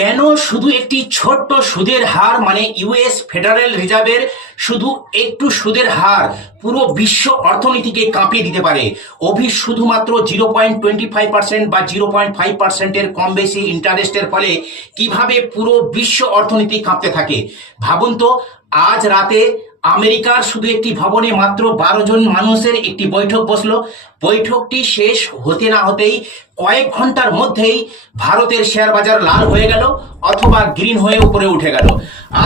কেন শুধু একটি ছোট্ট সুদের হার মানে ইউএস ফেডারেল রিজার্ভের শুধু একটু সুদের হার পুরো বিশ্ব অর্থনীতিকে কাঁপিয়ে দিতে পারে? শুধুমাত্র 0.25% বা 0.5%-এর কম বেশি ইন্টারেস্টের ফলে কিভাবে পুরো বিশ্ব অর্থনীতি কাঁপতে থাকে ভাবুন তো। আজ রাতে আমেরিকার শুধু একটি ভবনে মাত্র 12 জন মানুষের একটি বৈঠক বসলো। বৈঠকটি শেষ হতে না হতেই কয়েক ঘন্টার মধ্যেই ভারতের শেয়ার বাজার লাল হয়ে গেল অথবা গ্রিন হয়ে উপরে উঠে গেল।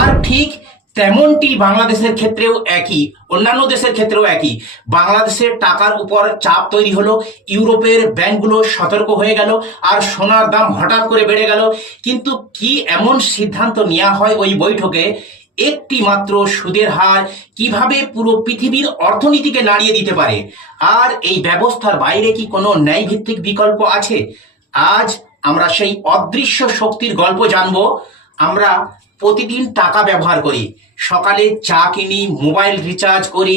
আর ঠিক তেমনটি বাংলাদেশের ক্ষেত্রেও একই, অন্যান্য দেশের ক্ষেত্রেও একই। বাংলাদেশের টাকার উপর চাপ তৈরি হলো, ইউরোপের ব্যাংকগুলো সতর্ক হয়ে গেল, আর সোনার দাম হঠাৎ করে বেড়ে গেল। কিন্তু কি এমন সিদ্ধান্ত নেওয়া হয় ওই বৈঠকে? একটি মাত্র সুদের হার কিভাবে পুরো পৃথিবীর অর্থনীতিকে নাড়িয়ে দিতে পারে? আর এই ব্যবস্থার বাইরে কি কোনো ন্যায়ভিত্তিক বিকল্প আছে? আজ আমরা সেই অদৃশ্য শক্তির গল্প জানবো। আমরা প্রতিদিন টাকা ব্যবহার করি, সকালে চা কিনি, মোবাইল রিচার্জ করি,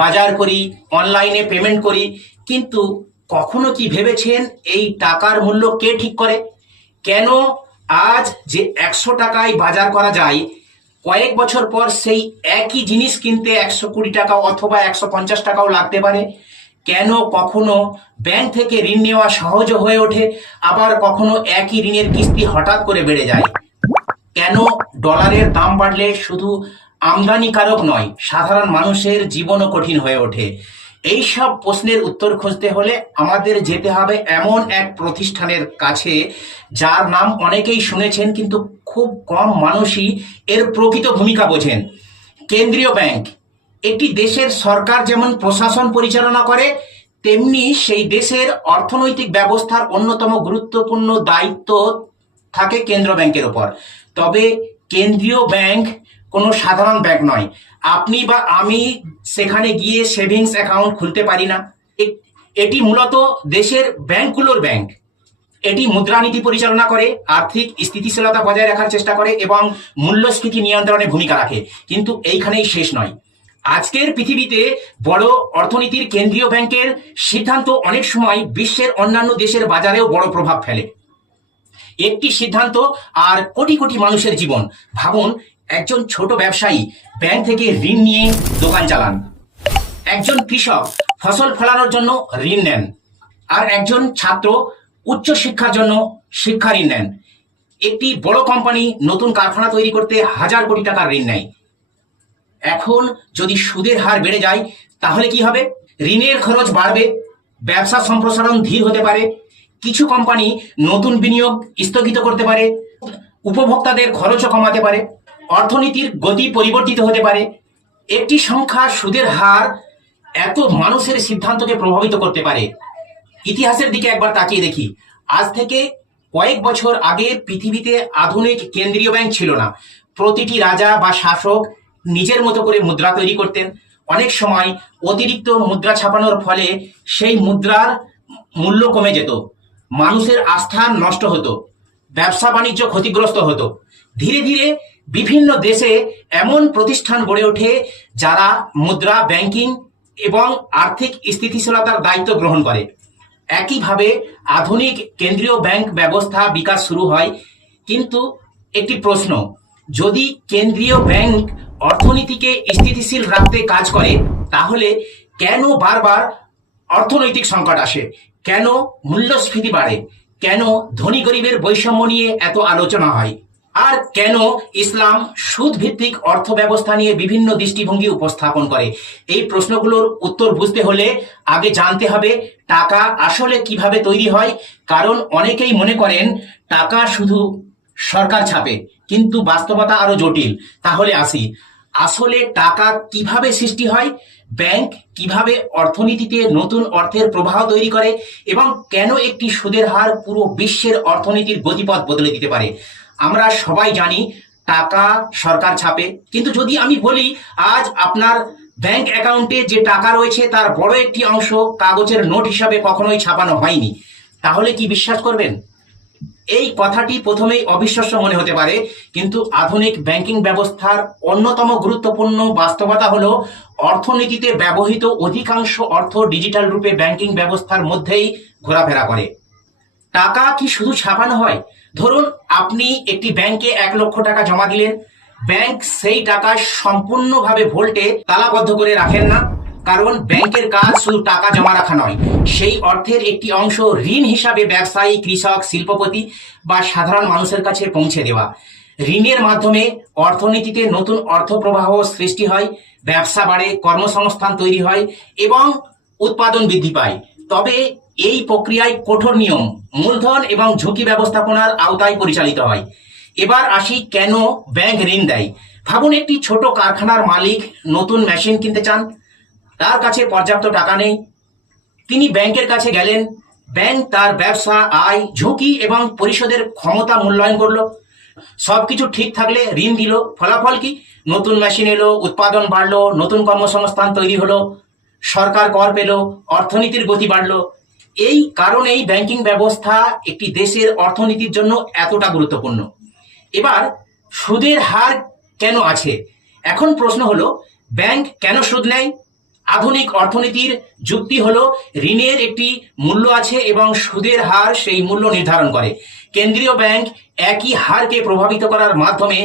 বাজার করি, অনলাইনে পেমেন্ট করি, কিন্তু কখনো কি ভেবেছেন এই টাকার মূল্য কে ঠিক করে? কেন আজ যে 100 টাকায় বাজার করা যায়, কয়েক বছর পর সেই একই জিনিস কিনতে 120 টাকা অথবা 150 টাকাও লাগতে পারে? কেন কখনো ব্যাংক থেকে ঋণ নেওয়া সহজ হয়ে ওঠে, আবার কখনো একই ঋণের কিস্তি হঠাৎ করে বেড়ে যায়? কেন ডলারের দাম বাড়লে শুধু আমদানিকারক নয়, সাধারণ মানুষের জীবনও কঠিন হয়ে ওঠে? এই সব প্রশ্নের উত্তর খুঁজতে হলে আমাদের যেতে হবে এমন এক প্রতিষ্ঠানের কাছে যার নাম অনেকেই শুনেছেন, কিন্তু খুব কম মানুষই এর প্রকৃত ভূমিকা বোঝেন। কেন্দ্রীয় ব্যাংক। একটি দেশের সরকার যেমন প্রশাসন পরিচালনা করে, তেমনি সেই দেশের অর্থনৈতিক ব্যবস্থার অন্যতম গুরুত্বপূর্ণ দায়িত্ব থাকে কেন্দ্র ব্যাংকের উপর। তবে কেন্দ্রীয় ব্যাংক কোনো সাধারণ ব্যাংক নয়। আপনি বা আমি সেখানে গিয়ে সেভিংস অ্যাকাউন্ট খুলতে পারি না। এটি মূলত দেশের ব্যাংকগুলোর ব্যাংক। এটি মুদ্রানীতি পরিচালনা করে, আর্থিক স্থিতিশীলতা বজায় রাখার চেষ্টা করে এবং মূল্যস্ফীতি নিয়ন্ত্রণে ভূমিকা রাখে। কিন্তু এইখানেই শেষ নয়। আজকের পৃথিবীতে বড় অর্থনীতির কেন্দ্রীয় ব্যাংকের সিদ্ধান্ত অনেক সময় বিশ্বের অন্যান্য দেশের বাজারেও বড় প্রভাব ফেলে। একটি সিদ্ধান্ত আর কোটি কোটি মানুষের জীবন। ভাবুন, একজন ছোট ব্যবসায়ী ব্যাংক থেকে ঋণ নিয়ে দোকান চালান, একজন কৃষক ফসল ফলানোর জন্য ঋণ নেন, আর একজন ছাত্র উচ্চ শিক্ষার জন্য শিক্ষা ঋণ নেন। একটি বড় কোম্পানি নতুন কারখানা তৈরি করতে হাজার কোটি টাকার ঋণ নেয়। এখন যদি সুদের হার বেড়ে যায় তাহলে কি হবে? ঋণের খরচ বাড়বে, ব্যবসা সম্প্রসারণ ধীর হতে পারে, কিছু কোম্পানি নতুন বিনিয়োগ স্থগিত করতে পারে, উপভোক্তাদের খরচও কমাতে পারে, অর্থনীতির গতি পরিবর্তিত হতে পারে। একটি সংখ্যা সুদের হার এত মানুষের সিদ্ধান্তকে প্রভাবিত করতে পারে। ইতিহাসের দিকে একবার তাকিয়ে দেখি। আজ থেকে কয়েক বছর আগে পৃথিবীতে আধুনিক কেন্দ্রীয় ব্যাংক ছিল না। প্রতিটি রাজা বা শাসক নিজের মতো করে মুদ্রা তৈরি করতেন। অনেক সময় অতিরিক্ত মুদ্রা ছাপানোর ফলে সেই মুদ্রার মূল্য কমে যেত, মানুষের আস্থা নষ্ট হতো, ব্যবসা বাণিজ্য ক্ষতিগ্রস্ত হতো। ধীরে ধীরে বিভিন্ন দেশে এমন প্রতিষ্ঠান গড়ে ওঠে যারা মুদ্রা, ব্যাংকিং এবং আর্থিক স্থিতিশীলতার দায়িত্ব গ্রহণ করে। একইভাবে আধুনিক কেন্দ্রীয় ব্যাংক ব্যবস্থা বিকাশ শুরু হয়। কিন্তু একটি প্রশ্ন, যদি কেন্দ্রীয় ব্যাংক অর্থনীতিকে স্থিতিশীল রাখতে কাজ করে, তাহলে কেন বারবার অর্থনৈতিক সংকট আসে? কেন মূল্যস্ফীতি বাড়ে? কেন ধনী গরিবের বৈষম্য নিয়ে এত আলোচনা হয়? আর কেন ইসলাম সুদ ভিত্তিক অর্থ ব্যবস্থা নিয়ে বিভিন্ন দৃষ্টিভঙ্গি উপস্থাপন করে? এই প্রশ্নগুলোর উত্তর বুঝতে হলে আগে জানতে হবে টাকা আসলে কিভাবে তৈরি হয়। কারণ অনেকেই মনে করেন টাকা শুধু সরকার ছাপে, কিন্তু বাস্তবতা আরো জটিল। তাহলে আসি, আসলে টাকা কিভাবে সৃষ্টি হয়, ব্যাংক কিভাবে অর্থনীতিতে নতুন অর্থের প্রবাহ তৈরি করে, এবং কেন একটি সুদের হার পুরো বিশ্বের অর্থনীতির গতিপথ বদলে দিতে পারে। আমরা সবাই জানি টাকা সরকার ছাপে, কিন্তু যদি আমি বলি আজ আপনার ব্যাংক অ্যাকাউন্টে যে টাকা রয়েছে তার বড় একটি অংশ কাগজের নোট হিসাবে কখনোই ছাপানো হয়নি, তাহলে কি বিশ্বাস করবেন? এই কথাটি প্রথমেই অবিশ্বাস্য মনে হতে পারে, কিন্তু আধুনিক ব্যাংকিং ব্যবস্থার অন্যতম গুরুত্বপূর্ণ বাস্তবতা হলো অর্থনীতিতে ব্যবহৃত অধিকাংশ অর্থ ডিজিটাল রূপে ব্যাংকিং ব্যবস্থার মধ্যেই ঘোরাফেরা করে। টাকা কি শুধু ছাপানো হয়? ধরুন আপনি একটি ব্যাংকে 1,00,000 টাকা জমা দিলেন, ব্যাংক সেই টাকা সম্পূর্ণভাবে ভোল্টে তালাবদ্ধ করে রাখেন না, কারণ ব্যাংকের কাজ শুধু টাকা জমা রাখা নয়, সেই অর্থের একটি অংশ ঋণ হিসাবে ব্যবসায়ী, কৃষক, শিল্পপতি বা সাধারণ মানুষের কাছে পৌঁছে দেওয়া। ঋণের মাধ্যমে অর্থনীতিতে নতুন অর্থ প্রবাহ সৃষ্টি হয়, ব্যবসা বাড়ে, কর্মসংস্থান তৈরি হয় এবং উৎপাদন বৃদ্ধি পায়। তবে এই প্রক্রিয়ায় কঠোর নিয়ম, মূলধন এবং ঝুঁকি ব্যবস্থাপনার আওতায় পরিচালিত হয়। এবার আসি কেন ব্যাংক ঋণ দেয়। ভাবুন একটি ছোট কারখানার মালিক নতুন মেশিন কিনতে চান, তার কাছে পর্যাপ্ত টাকা নেই, তিনি ব্যাংকের কাছে গেলেন। ব্যাংক তার ব্যবসা, আয়, ঝুঁকি এবং পরিশোধের ক্ষমতা মূল্যায়ন করলো, সবকিছু ঠিক থাকলে ঋণ দিল। ফলাফল কি? নতুন মেশিন এলো, উৎপাদন বাড়লো, নতুন কর্মসংস্থান তৈরি হলো, সরকার কর পেল, অর্থনীতির গতি বাড়লো। এই কারণেই ব্যাংকিং ব্যবস্থা একটি দেশের অর্থনীতির জন্য এতটা গুরুত্বপূর্ণ। এবার সুদের হার কেন আছে? এখন প্রশ্ন হলো, ব্যাংক কেন সুদ নেয়? আধুনিক অর্থনীতির যুক্তি হলো, ঋণের একটি মূল্য আছে এবং সুদের হার সেই মূল্য নির্ধারণ করে। কেন্দ্রীয় ব্যাংক একই হারকে প্রভাবিত করার মাধ্যমে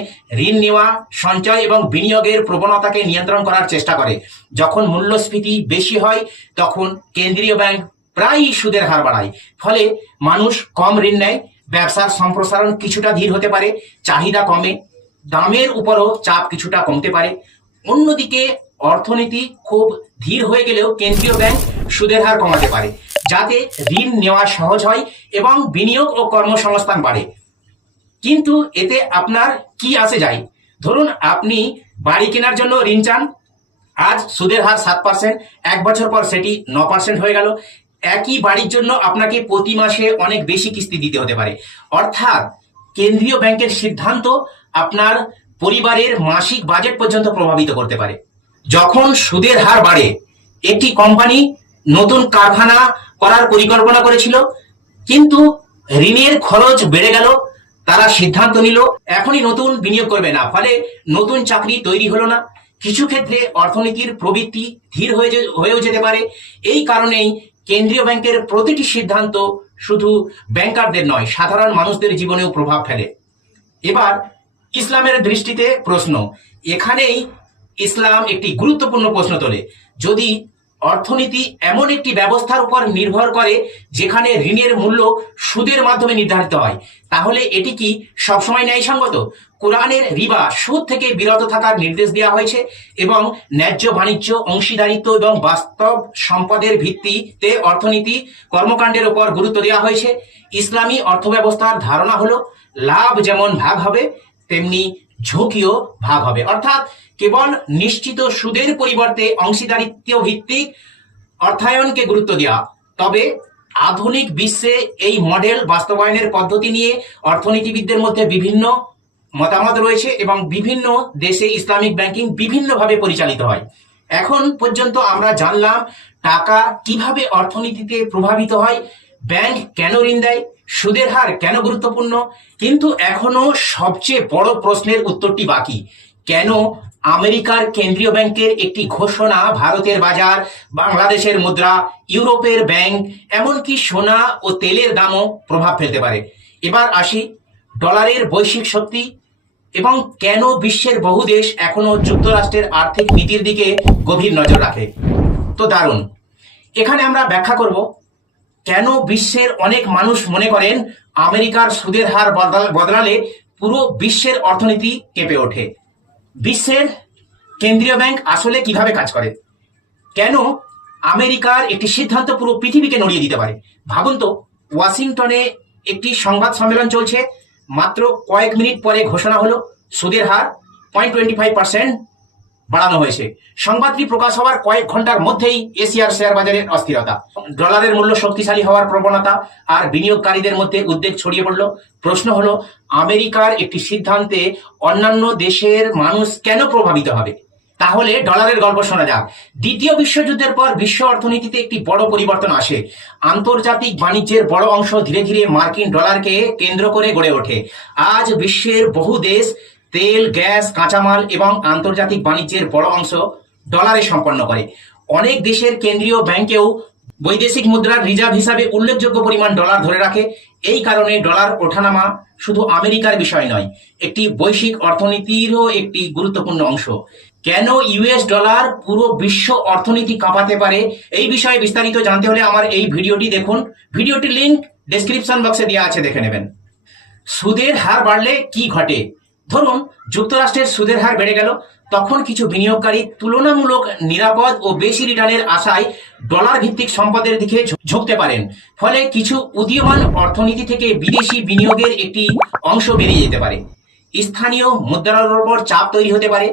ঋণ নেওয়া, সঞ্চয় এবং বিনিয়োগের প্রবণতাকে নিয়ন্ত্রণ করার চেষ্টা করে। যখন মূল্যস্ফীতি বেশি হয় তখন কেন্দ্রীয় ব্যাংক প্রায়ই সুদের হার বাড়ায়। ফলে মানুষ কম ঋণ নেয়, ব্যবসার সম্প্রসারণ কিছুটা ধীর হতে পারে, চাহিদা কমে, দামের উপরও চাপ কিছুটা কমতে পারে। অন্যদিকে অর্থনীতি খুব ধীর হয়ে গেলেও কেন্দ্রীয় ব্যাংক সুদের হার কমাতে পারে, যাতে ঋণ নেওয়া সহজ হয় এবং বিনিয়োগ ও কর্মসংস্থান বাড়ে। কিন্তু এতে আপনার কি আসে যায়? ধরুন আপনি বাড়ি কেনার জন্য ঋণ চান, আজ সুদের হার 7%, 1 বছর পর সেটি 9% হয়ে গেল। একই বাড়ির জন্য আপনাকে প্রতি মাসে অনেক বেশি কিস্তি দিতে হতে পারে। অর্থাৎ কেন্দ্রীয় ব্যাংকের সিদ্ধান্ত আপনার পরিবারের মাসিক বাজেট পর্যন্ত প্রভাবিত করতে পারে। যখন সুদের হার বাড়ে, একটি কোম্পানি নতুন কারখানা করার পরিকল্পনা করেছিল, কিন্তু ঋণের খরচ বেড়ে গেল, তারা সিদ্ধান্ত নিল এখনই নতুন বিনিয়োগ করবে না, ফলে নতুন চাকরি তৈরি হলো না। কিছু ক্ষেত্রে অর্থনীতির প্রবৃদ্ধি ধীর হয়েও যেতে পারে। এই কারণেই কেন্দ্রীয় ব্যাংকের প্রতিটি সিদ্ধান্ত শুধু ব্যাংকারদের নয়, সাধারণ মানুষদের জীবনেও প্রভাব ফেলে। এবার ইসলামের দৃষ্টিতে প্রশ্ন, এখানেই ইসলাম একটি গুরুত্বপূর্ণ প্রশ্ন তোলে। যদি অর্থনীতি এমন একটি ব্যবস্থার উপর নির্ভর করে যেখানে ঋণের মূল্য সুদের মাধ্যমে নির্ধারিত হয়, তাহলে এটি কি সবসময় ন্যায়সঙ্গত? কোরআনের রিবা, সুদ থেকে বিরত থাকার নির্দেশ দেওয়া হয়েছে এবং ন্যায্য বাণিজ্য, অংশীদারিত্ব এবং বাস্তব সম্পদের ভিত্তিতে অর্থনীতি কর্মকাণ্ডের উপর গুরুত্ব দেওয়া হয়েছে। ইসলামী অর্থব্যবস্থার ধারণা হলো, লাভ যেমন ভাগ হবে তেমনি ঝুঁকিও ভাগ হবে। অর্থাৎ কেবল নিশ্চিত সুদের পরিবর্তে অংশীদারিত্ব ভিত্তিক অর্থায়নকে গুরুত্ব দেওয়া। তবে আধুনিক বিশ্বে এই মডেল বাস্তবায়নের পদ্ধতি নিয়ে অর্থনীতিবিদদের মধ্যে বিভিন্ন মতামত রয়েছে এবং বিভিন্ন দেশে ইসলামিক ব্যাংকিং বিভিন্নভাবে পরিচালিত হয়। এখন পর্যন্ত আমরা জানলাম টাকা কিভাবে অর্থনীতিতে প্রভাবিত হয়, ব্যাংক কেন ঋণ দেয়, সুদের হার কেন গুরুত্বপূর্ণ। কিন্তু এখনো সবচেয়ে বড় প্রশ্নের উত্তরটি বাকি। কেন আমেরিকার কেন্দ্রীয় ব্যাংকের একটি ঘোষণা ভারতের বাজার, বাংলাদেশের মুদ্রা, ইউরোপের ব্যাংক, এমনকি সোনা ও তেলের দামও প্রভাব ফেলতে পারে? এবার আসি ডলারের বৈশ্বিক শক্তি এবং কেন বিশ্বের বহু দেশ এখনো যুক্তরাষ্ট্রের আর্থিক নীতির দিকে গভীর নজর রাখে। তো দারুণ, এখানে আমরা ব্যাখ্যা করব কেন বিশ্বের অনেক মানুষ মনে করেন আমেরিকার সুদের হার বদলালে পুরো বিশ্বের অর্থনীতি কেঁপে ওঠে। বিশ্বের কেন্দ্রীয় ব্যাংক আসলে কিভাবে কাজ করে, কেন আমেরিকার একটি সিদ্ধান্ত পুরো পৃথিবীকে নড়িয়ে দিতে পারে। ভাবুন তো, ওয়াশিংটনে একটি সংবাদ সম্মেলন চলছে, মাত্র কয়েক মিনিট পরে ঘোষণা হলো সুদের হার 0.25% বাড়ানো হয়েছে। সংবাদটি প্রকাশ হওয়ার কয়েক ঘন্টার মধ্যেই এশিয়ার শেয়ার বাজারের অস্থিরতা, ডলারের মূল্য শক্তিশালী হওয়ার প্রবণতা আর বিনিয়োগকারীদের মধ্যে উদ্বেগ ছড়িয়ে পড়ল। প্রশ্ন হলো, আমেরিকার একটি সিদ্ধান্তে অন্যান্য দেশের মানুষ কেন প্রভাবিত হবে? তাহলে ডলারের গল্প শোনা যাক। দ্বিতীয় বিশ্বযুদ্ধের পর বিশ্ব অর্থনীতিতে একটি বড় পরিবর্তন আসে। আন্তর্জাতিক বাণিজ্যের বড় অংশ ধীরে ধীরে মার্কিন ডলারকে কেন্দ্র করে গড়ে ওঠে। আজ বিশ্বের বহু দেশ তেল, গ্যাস, কাঁচামাল এবং আন্তর্জাতিক বাণিজ্যের বড় অংশ ডলারে সম্পন্ন করে। অনেক দেশের কেন্দ্রীয় ব্যাংকেও বৈদেশিক মুদ্রার রিজার্ভ হিসাবে উল্লেখযোগ্য পরিমাণ ডলার ধরে রাখে। এই কারণে ডলার ওঠানামা শুধু আমেরিকার বিষয় নয়, একটি বৈশ্বিক অর্থনীতিরও একটি গুরুত্বপূর্ণ অংশ। কেন ইউএস ডলার পুরো বিশ্ব অর্থনীতি কাঁপাতে পারে, এই বিষয়ে বিস্তারিত জানতে হলে আমার এই ভিডিওটি দেখুন। ভিডিওটির লিঙ্ক ডেসক্রিপশন বক্সে দেওয়া আছে, দেখে নেবেন। সুদের হার বাড়লে কি ঘটে? ধরুন যুক্তরাষ্ট্রের সুদের হার বেড়ে গেল, তখন কিছু বিনিয়োগকারী তুলনামূলক নিরাপদ ও বেশি রিটার্নের আশায় ডলার ভিত্তিক সম্পদের দিকে ঝুঁকতে পারেন। ফলে কিছু উদীয়মান অর্থনীতি থেকে বিদেশি বিনিয়োগের একটি অংশ বেরিয়ে যেতে পারে। স্থানীয় মুদ্রার উপর চাপ তৈরি হতে পারে,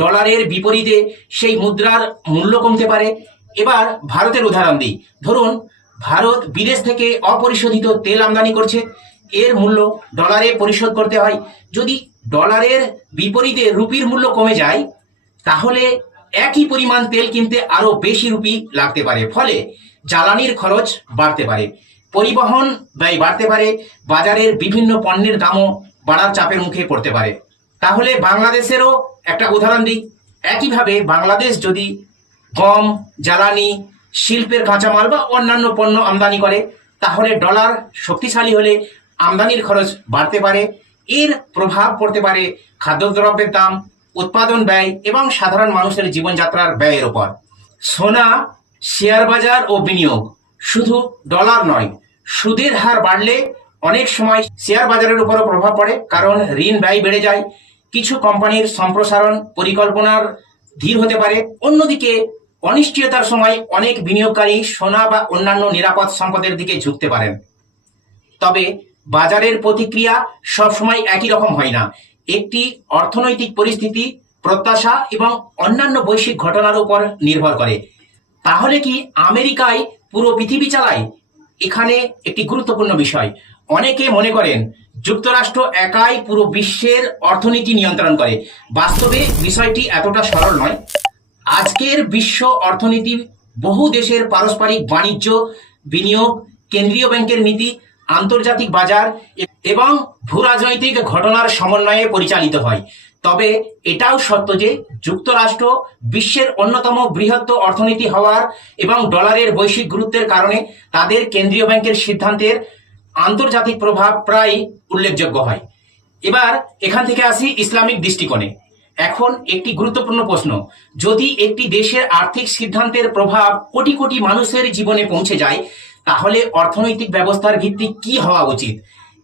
ডলারের বিপরীতে সেই মুদ্রার মূল্য কমতে পারে। এবার ভারতের উদাহরণ দিই। ধরুন ভারত বিদেশ থেকে অপরিশোধিত তেল আমদানি করছে, এর মূল্য ডলারে পরিশোধ করতে হয়। যদি ডলারের বিপরীতে রুপির মূল্য কমে যায়, তাহলে একই পরিমাণ তেল কিনতে আরো বেশি রুপি লাগতে পারে। ফলে জ্বালানির খরচ বাড়তে পারে, পরিবহন ব্যয় বাড়তে পারে, বাজারের বিভিন্ন পণ্যের দামও বাড়ার চাপের মুখে পড়তে পারে। তাহলে বাংলাদেশেরও একটা উদাহরণ দিই। একইভাবে বাংলাদেশ যদি গম, জ্বালানি, শিল্পের কাঁচামাল বা অন্যান্য পণ্য আমদানি করে, তাহলে ডলার শক্তিশালী হলে আমদানির খরচ বাড়তে পারে। এর প্রভাব পড়তে পারে খাদ্যদ্রব্যের দাম, উৎপাদন ব্যয় এবং সাধারণ মানুষের জীবনযাত্রার ব্যয়ের ওপর। সোনা, শেয়ার বাজার ও বিনিয়োগ শুধু ডলার নয়, সুদের হার বাড়লে অনেক সময় শেয়ার বাজারের উপরও প্রভাব পড়ে, কারণ ঋণ ব্যয় বেড়ে যায়। কিছু কোম্পানির সম্প্রসারণ পরিকল্পনার ধীর হতে পারে। অন্যদিকে অনিশ্চয়তার সময় অনেক বিনিয়োগকারী সোনা বা অন্যান্য নিরাপদ সম্পদের দিকে ঝুঁকতে পারেন। তবে বাজারের প্রতিক্রিয়া সবসময় একই রকম হয় না। একটি অর্থনৈতিক পরিস্থিতি, প্রত্যাশা এবং অন্যান্য বৈশ্বিক ঘটনার উপর নির্ভর করে। তাহলে কি আমেরিকায় পুরো পৃথিবী চালায়? এখানে একটি গুরুত্বপূর্ণ বিষয়। অনেকে মনে করেন যুক্তরাষ্ট্র একাই পুরো বিশ্বের অর্থনীতি নিয়ন্ত্রণ করে। বাস্তবে বিষয়টি এতটা সরল নয়। আজকের বিশ্ব অর্থনীতি বহু দেশের পারস্পরিক বাণিজ্য, বিনিয়োগ, কেন্দ্রীয় ব্যাংকের নীতি, আন্তর্জাতিক বাজার এবং ভূরাজনৈতিক ঘটনার সমন্বয়ে পরিচালিত হয়। তবে এটাও সত্য যে যুক্তরাষ্ট্র বিশ্বের অন্যতম বৃহৎ অর্থনীতি হওয়ার এবং ডলারের বৈশ্বিক গুরুত্বের কারণে তাদের কেন্দ্রীয় ব্যাংকের সিদ্ধান্তের আন্তর্জাতিক প্রভাব প্রায় উল্লেখযোগ্য হয়। এবার এখান থেকে আসি ইসলামিক দৃষ্টিকোণে। এখন একটি গুরুত্বপূর্ণ প্রশ্ন, যদি একটি দেশের আর্থিক সিদ্ধান্তের প্রভাব কোটি কোটি মানুষের জীবনে পৌঁছে যায়, তাহলে অর্থনৈতিক ব্যবস্থার ভিত্তি কি হওয়া উচিত?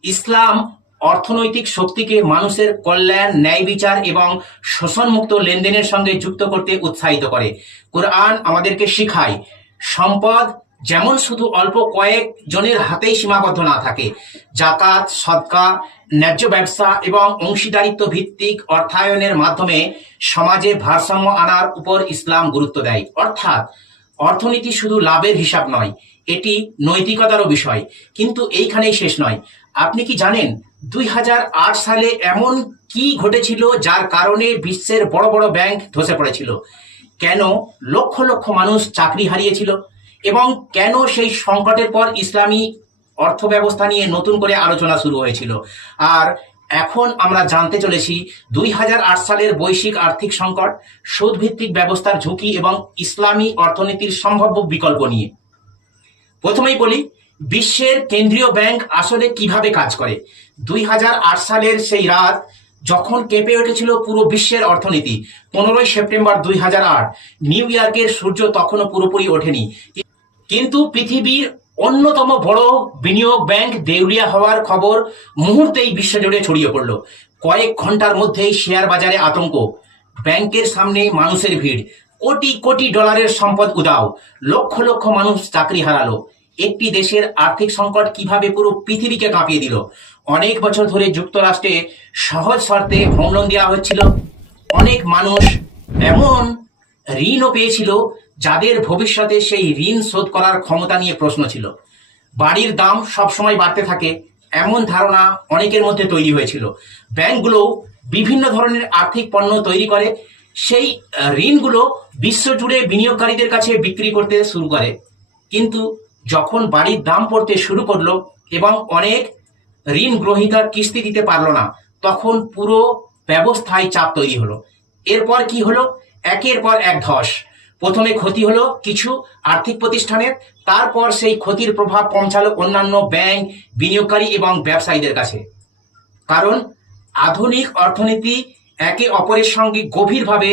ইসলাম অর্থনৈতিক শক্তিকে মানুষের কল্যাণ, ন্যায় বিচার এবং শোষণমুক্ত লেনদেনের সঙ্গে যুক্ত করতে উৎসাহিত করে। কোরআন আমাদেরকে শেখায় সম্পদ যেমন শুধু অল্প কয়েক জনের হাতেই সীমাবদ্ধ না থাকে। জাকাত, সদকা, ন্যায্য ব্যবসা এবং অংশীদারিত্ব ভিত্তিক অর্থায়নের মাধ্যমে সমাজে ভারসাম্য আনার উপর ইসলাম গুরুত্ব দেয়। অর্থাৎ অর্থনীতি শুধু লাভের হিসাব নয়, এটি নৈতিকতারও বিষয়। কিন্তু এইখানেই শেষ নয়। আপনি কি জানেন 2008 সালে এমন কি ঘটেছিল যার কারণে বিশ্বের বড় বড় ব্যাংক ধসে পড়েছিল? কেন লক্ষ লক্ষ মানুষ চাকরি হারিয়েছিল? এবং কেন সেই সংকটের পর ইসলামী অর্থ ব্যবস্থা নিয়ে নতুন করে আলোচনা শুরু হয়েছিল? আর এখন আমরা জানতে চলেছি 2008 সালের বৈশ্বিক আর্থিক সংকট, সুদভিত্তিক ব্যবস্থার ঝুঁকি এবং ইসলামী অর্থনীতির সম্ভাব্য বিকল্প নিয়ে। প্রথমেই বলি, বিশ্বের কেন্দ্রীয় ব্যাংক আসলে কিভাবে কাজ করে। 2008 সালের সেই রাত যখন কেঁপে উঠেছিল পুরো বিশ্বের অর্থনীতি, 15 সেপ্টেম্বর 2008, নিউ ইয়র্কের সূর্য তখনও পুরোপুরি ওঠেনি, কিন্তু পৃথিবীর অন্যতম বড় বিনিয়োগ ব্যাংক দেউলিয়া হওয়ার খবর মুহূর্তেই বিশ্বজুড়ে ছড়িয়ে পড়ল। কয়েক ঘন্টার মধ্যেই শেয়ার বাজারে আতঙ্ক, ব্যাংকের সামনে মানুষের ভিড়, কোটি কোটি ডলারের সম্পদ উধাও, লক্ষ লক্ষ মানুষ চাকরি হারালো। একটি দেশের আর্থিক সংকট কিভাবে পুরো পৃথিবীকে কাঁপিয়ে দিল। অনেক বছর ধরে যুক্তরাষ্ট্রে সহজ শর্তে হোম লোন দেওয়া হচ্ছিল। অনেক মানুষ এমন ঋণও পেয়েছিল যাদের ভবিষ্যতে সেই ঋণ শোধ করার ক্ষমতা নিয়ে প্রশ্ন ছিল। বাড়ির দাম সবসময় বাড়তে থাকে এমন ধারণা অনেকের মধ্যে তৈরি হয়েছিল। ব্যাংকগুলো বিভিন্ন ধরনের আর্থিক পণ্য তৈরি করে, সেই ঋণগুলো বিশ্বজুড়ে বিনিয়োগকারীদের কাছে বিক্রি করতে শুরু করে। কিন্তু যখন বাড়ির দাম পড়তে শুরু করলো এবং অনেক ঋণ গ্রহীতা কিস্তি দিতে পারলো না, তখন পুরো ব্যবস্থায় চাপ তৈরি হলো। এরপর কি হলো? একের পর এক ধস। প্রথমে ক্ষতি হলো কিছু আর্থিক প্রতিষ্ঠানের, তারপর সেই ক্ষতির প্রভাব পৌঁছালো অন্যান্য ব্যাংক, বিনিয়োগকারী এবং ব্যবসায়ীদের কাছে। কারণ আধুনিক অর্থনীতি একে অপরের সঙ্গে গভীরভাবে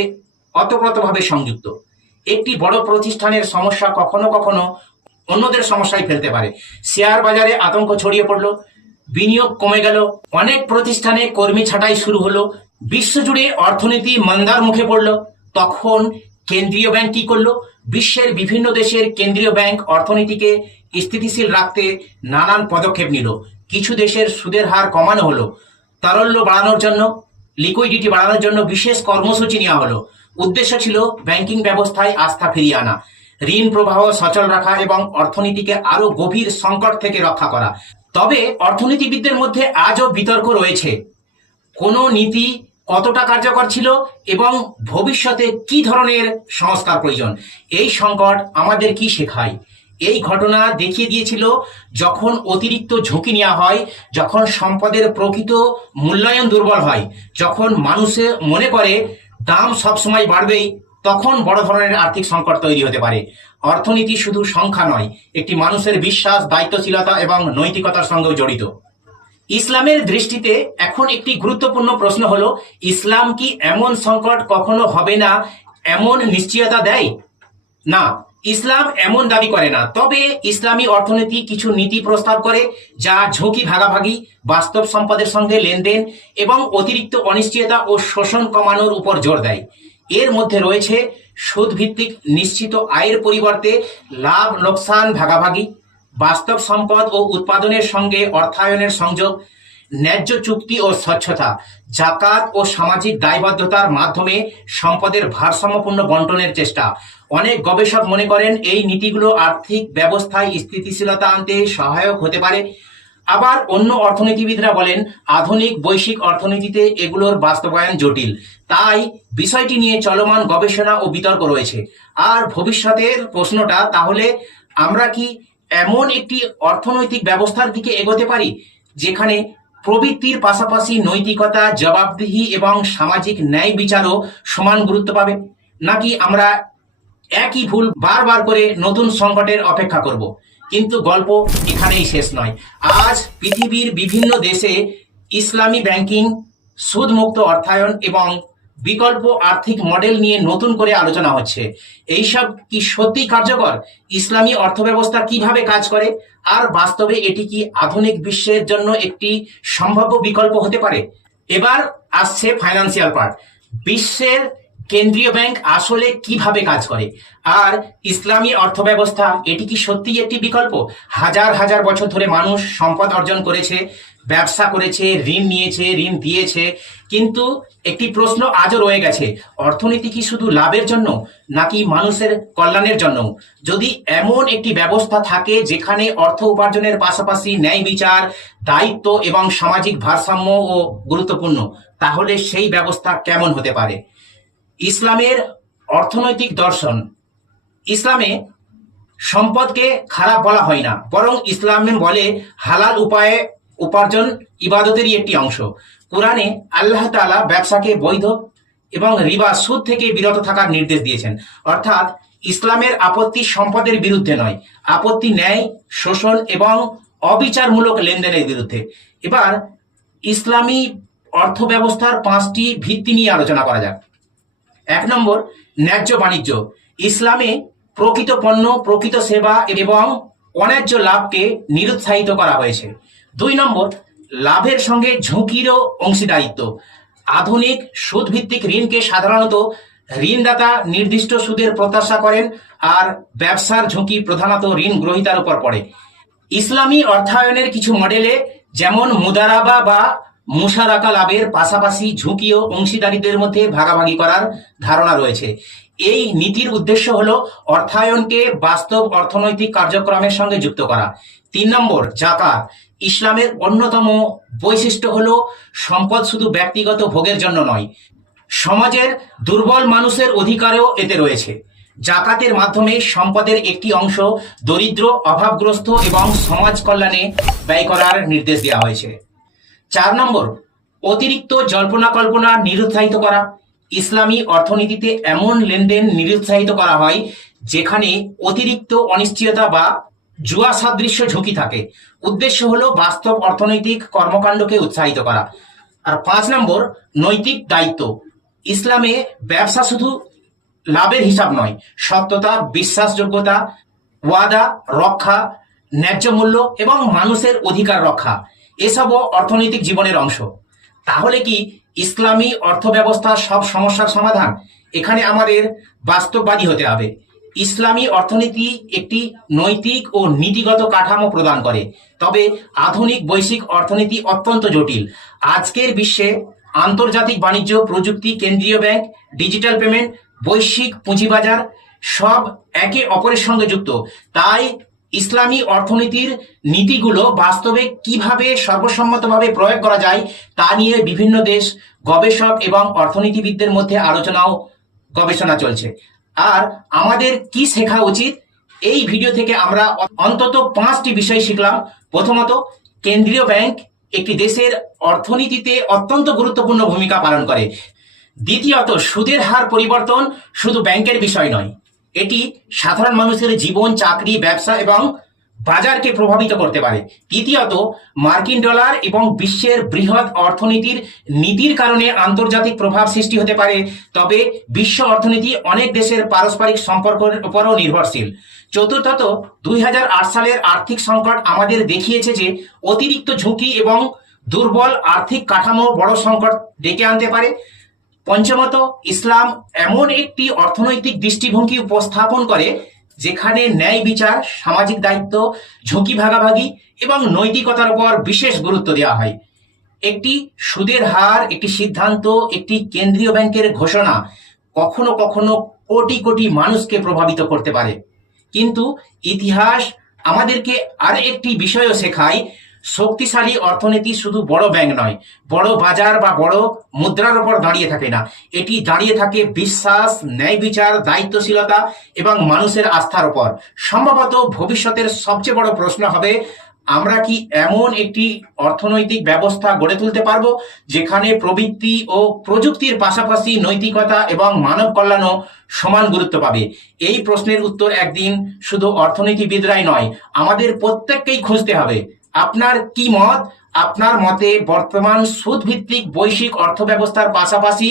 ওতপ্রোতভাবে সংযুক্ত। একটি বড় প্রতিষ্ঠানের সমস্যা কখনো কখনো অন্যদের সমস্যায় ফেলতে পারে। শেয়ার বাজারে আতঙ্ক ছড়িয়ে পড়লো, বিনিয়োগ কমে গেল, অনেক প্রতিষ্ঠানে কর্মী ছাঁটাই শুরু হলো, বিশ্বজুড়ে অর্থনীতি মন্দার মুখে পড়লো। তখন কেন্দ্রীয় ব্যাংক কি করলো? বিশ্বের বিভিন্ন দেশের কেন্দ্রীয় ব্যাংক অর্থনীতিকে স্থিতিশীল রাখতে নানান পদক্ষেপ নিল। কিছু দেশের সুদের হার কমানো হলো, তারল্য বাড়ানোর জন্য, লিকুইডিটি বাড়ানোর জন্য বিশেষ কর্মসূচি নেওয়া হলো। উদ্দেশ্য ছিল ব্যাংকিং ব্যবস্থায় আস্থা ফিরিয়ে আনা, ঋণ প্রবাহ সচল রাখা এবং অর্থনীতিকে আরো গভীর সংকট থেকে রক্ষা করা। তবে অর্থনীতিবিদদের মধ্যে আজও বিতর্ক রয়েছে, কোন নীতি কতটা কার্যকর ছিল এবং ভবিষ্যতে কি ধরনের সংস্কার প্রয়োজন। এই সংকট আমাদের কি শেখায়? এই ঘটনা দেখিয়ে দিয়েছিল, যখন অতিরিক্ত ঝুঁকি নেওয়া হয়, যখন সম্পদের প্রকৃত মূল্যায়ন দুর্বল হয়, যখন মানুষে মনে করে দাম সবসময় বাড়বেই, তখন বড় ধরনের আর্থিক সংকট তৈরি হতে পারে। অর্থনীতি শুধু সংখ্যা নয়, একটি মানুষের বিশ্বাস, দায়িত্বশীলতা এবং নৈতিকতার সঙ্গেও জড়িত। ইসলামের দৃষ্টিতে এখন একটি গুরুত্বপূর্ণ প্রশ্ন হলো, ইসলাম কি এমন সংকট কখনো হবে না এমন নিশ্চয়তা দেয়? না, ইসলাম এমন দাবি করে না। তবে ইসলামী অর্থনীতি কিছু নীতি প্রস্তাব করে যা ঝুঁকি ভাগাভাগি, বাস্তব সম্পদের সঙ্গে লেনদেন এবং অতিরিক্ত অনিশ্চয়তা ও শোষণ কমানোর উপর জোর দেয়। এর মধ্যে রয়েছে সুদ ভিত্তিক নিশ্চিত আয়ের পরিবর্তে লাভ লোকসান ভাগাভাগি, বাস্তব সম্পদ ও উৎপাদনের সঙ্গে অর্থায়নের সংযোগ, ন্যায্য চুক্তি ও স্বচ্ছতা, জাকাত ও সামাজিক দায়বদ্ধতার মাধ্যমে সম্পদের ভারসাম্যপূর্ণ বন্টনের চেষ্টা। অনেক গবেষক মনে করেন এই নীতিগুলো আর্থিক ব্যবস্থায় স্থিতিশীলতা আনতে সহায়ক হতে পারে। আবার অন্য অর্থনীতিবিদরা বলেন আধুনিক বৈশ্বিক অর্থনীতিতে এগুলোর বাস্তবায়ন জটিল। তাই বিষয়টি নিয়ে চলমান গবেষণা ও বিতর্ক রয়েছে। আর ভবিষ্যতের প্রশ্নটা তাহলে, আমরা কি এমন একটি অর্থনৈতিক ব্যবস্থার দিকে এগোতে পারি যেখানে প্রবৃত্তির পাশাপাশি নৈতিকতা, জবাবদিহি এবং সামাজিক ন্যায় বিচারও সমান গুরুত্ব পাবে? নাকি আমরা একই ভুল বারবার করে নতুন সংকটের অপেক্ষা করব? কিন্তু গল্প এখানেই শেষ নয়। আজ পৃথিবীর বিভিন্ন দেশে ইসলামী ব্যাংকিং, সুদমুক্ত অর্থায়ন এবং বিকল্প আর্থিক মডেল নিয়ে নতুন করে আলোচনা হচ্ছে। এইসব কি সত্যি কার্যকর? ইসলামী অর্থব্যবস্থা কিভাবে কাজ করে? আর বাস্তবে এটি কি আধুনিক বিশ্বের জন্য একটি সম্ভাব্য বিকল্প হতে পারে? এবার আসছে ফাইন্যান্সিয়াল পার্ট। বিশ্বের কেন্দ্রীয় ব্যাংক আসলে কিভাবে কাজ করে, আর ইসলামী অর্থব্যবস্থা এটি কি সত্যিই একটি বিকল্প? হাজার হাজার বছর ধরে মানুষ সম্পদ অর্জন করেছে, ব্যবসা করেছে, ঋণ নিয়েছে, ঋণ দিয়েছে, কিন্তু একটি প্রশ্ন আজও রয়ে গেছে, অর্থনীতি কি শুধু লাভের জন্য নাকি মানুষের কল্যাণের জন্য? যদি এমন একটি ব্যবস্থা থাকে যেখানে অর্থ উপার্জনের পাশাপাশি ন্যায় বিচার, দায়িত্ব এবং সামাজিক ভারসাম্য ও গুরুত্বপূর্ণ, তাহলে সেই ব্যবস্থা কেমন হতে পারে? ইসলামের অর্থনৈতিক দর্শন। ইসলামে সম্পদকে খারাপ বলা হয় না, বরং ইসলামে বলে হালাল উপায়ে উপার্জন ইবাদতেরই একটি অংশ। কোরআনে আল্লাহ তাআলা ব্যবসাকে বৈধ এবং রিবা, সুদ থেকে বিরত থাকার নির্দেশ দিয়েছেন। অর্থাৎ ইসলামের আপত্তি সম্পদের বিরুদ্ধে নয়, আপত্তি ন্যায়, শোষণ এবং অবিচারমূলক লেনদেনের বিরুদ্ধে। এবার ইসলামী অর্থ ব্যবস্থার 5টি ভিত্তি নিয়ে আলোচনা করা যাক। 1 নম্বর, ন্যায্য বাণিজ্য। ইসলামে প্রকৃত পণ্য, প্রকৃত সেবা এবং অন্যায্য লাভকে নিরুৎসাহিত করা হয়েছে। 2 নম্বর, লাভের সঙ্গে ঝুঁকিরও অংশীদারিত্ব। আধুনিক সুদভিত্তিক ঋণকে সাধারণত ঋণদাতা নির্দিষ্ট সুদের প্রত্যাশা করেন, আর ব্যবসার ঝুঁকি প্রধানত ঋণ গ্রহীতার উপর পড়ে। ইসলামী অর্থায়নের কিছু মডেলে, যেমন মুদারাবা বা মুশারাকা, লাভের পাশাপাশি ঝুঁকি ও অংশীদারিত্বের মধ্যে ভাগাভাগি করার ধারণা রয়েছে। এই নীতির উদ্দেশ্য হলো অর্থায়নকে বাস্তব অর্থনৈতিক কার্যক্রমের সঙ্গে যুক্ত করা। 3 নম্বর, জাকাত। ইসলামের অন্যতম বৈশিষ্ট্য হলো সম্পদ শুধু ব্যক্তিগত ভোগের জন্য নয়, সমাজের দুর্বল মানুষের অধিকারেও এতে রয়েছে। জাকাতের মাধ্যমে সম্পদের একটি অংশ দরিদ্র, অভাবগ্রস্ত এবং সমাজ কল্যাণে ব্যয় করার নির্দেশ দেওয়া হয়েছে। 4 নম্বর, অতিরিক্ত জল্পনা কল্পনা নিরুৎসাহিত করা। ইসলামী অর্থনীতিতে এমন লেনদেন নিরুৎসাহিত করা হয় যেখানে অতিরিক্ত অনিশ্চয়তা বা জুয়া সাদৃশ্য ঝুঁকি থাকে। উদ্দেশ্য হলো বাস্তব অর্থনৈতিক কর্মকাণ্ডকে উৎসাহিত করা। আর 5 নম্বর, নৈতিক দায়িত্ব। ইসলামে ব্যবসা শুধু লাভের হিসাব নয়, সত্যতা, বিশ্বাসযোগ্যতা, ওয়াদা রক্ষা, ন্যায্য মূল্য এবং মানুষের অধিকার রক্ষা এসবও অর্থনৈতিক জীবনের অংশ। তাহলে কি ইসলামী অর্থব্যবস্থা সব সমস্যার সমাধান? এখানে আমাদের বাস্তববাদী হতে হবে। ইসলামী অর্থনীতি একটি নৈতিক ও নীতিগত কাঠামো প্রদান করে, তবে আধুনিক বৈশ্বিক অর্থনীতি অত্যন্ত জটিল। আজকের বিশ্বে আন্তর্জাতিক বাণিজ্য, প্রযুক্তি, কেন্দ্রীয় ব্যাংক, ডিজিটাল পেমেন্ট, বৈশ্বিক পুঁজিবাজার সব একে অপরের সঙ্গে যুক্ত। তাই ইসলামী অর্থনীতির নীতিগুলো বাস্তবে কিভাবে সর্বসম্মতভাবে প্রয়োগ করা যায় তা নিয়ে বিভিন্ন দেশ, গবেষক এবং অর্থনীতিবিদদের মধ্যে আলোচনাও গবেষণা চলছে। আর আমাদের কি শেখা উচিত? এই ভিডিও থেকে আমরা অন্তত 5টি বিষয় শিখলাম। প্রথমত, কেন্দ্রীয় ব্যাংক একটি দেশের অর্থনীতিতে অত্যন্ত গুরুত্বপূর্ণ ভূমিকা পালন করে। দ্বিতীয়ত, সুদের হার পরিবর্তন শুধু ব্যাংকের বিষয় নয়, এটি সাধারণ মানুষের জীবন, চাকরি, ব্যবসা এবং বাজারকে প্রভাবিত করতে পারে। তৃতীয়ত, মার্কিন ডলার এবং বিশ্বের বৃহৎ অর্থনীতির নীতির কারণে আন্তর্জাতিক প্রভাব সৃষ্টি হতে পারে, তবে বিশ্ব অর্থনীতি অনেক দেশের পারস্পরিক সম্পর্কের উপরও নির্ভরশীল। চতুর্থত, 2008 সালের আর্থিক সংকট আমাদের দেখিয়েছে যে অতিরিক্ত ঝুঁকি এবং দুর্বল আর্থিক কাঠামো বড় সংকট ডেকে আনতে পারে। পঞ্চমত, ইসলাম এমন একটি অর্থনৈতিক দৃষ্টিভঙ্গি উপস্থাপন করে যেখানে ন্যায় বিচার, সামাজিক দায়িত্ব, ঝুঁকি ভাগাভাগি এবং নৈতিকতার উপর বিশেষ গুরুত্ব দেওয়া হয়। একটি সুদের হার, একটি সিদ্ধান্ত, একটি কেন্দ্রীয় ব্যাংকের ঘোষণা কখনো কখনো কোটি কোটি মানুষকে প্রভাবিত করতে পারে। কিন্তু ইতিহাস আমাদেরকে আর একটি বিষয়ও শেখায়, শক্তিশালী অর্থনীতি শুধু বড় ব্যাংক নয়, বড় বাজার বা বড় মুদ্রার উপর দাঁড়িয়ে থাকে না। এটি দাঁড়িয়ে থাকে বিশ্বাস, ন্যায় বিচার, দায়িত্বশীলতা এবং মানুষের আস্থার উপর। সম্ভবত ভবিষ্যতের সবচেয়ে বড় প্রশ্ন হবে, আমরা কি এমন একটি অর্থনৈতিক ব্যবস্থা গড়ে তুলতে পারবো যেখানে প্রবৃত্তি ও প্রযুক্তির পাশাপাশি নৈতিকতা এবং মানব কল্যাণও সমান গুরুত্ব পাবে? এই প্রশ্নের উত্তর একদিন শুধু অর্থনীতিবিদরাই নয়, আমাদের প্রত্যেককেই খুঁজতে হবে। আপনার কি মত? আপনার মতে বর্তমান সুদভিত্তিক বৈশ্বিক অর্থব্যবস্থার পাশাপাশি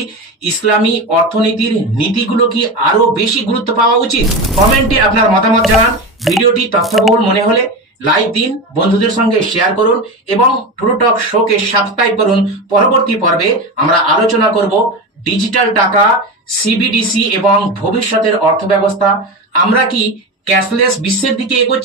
ইসলামী অর্থনীতির নীতিগুলো কি আরো বেশি গুরুত্ব পাওয়া উচিত? কমেন্টে আপনার মতামত জানান। ভিডিওটি তথ্যবহুল মনে হলে লাইক দিন, বন্ধুদের সঙ্গে শেয়ার করুন এবং ট্রু টক শোকে সাবস্ক্রাইব করুন। পরবর্তী পর্বে আমরা আলোচনা করব ডিজিটাল টাকা, সিবিডিসি এবং ভবিষ্যতের অর্থব্যবস্থা। আমরা কি ক্যাশলেস বিশ্বের দিকে এগোচ্ছি?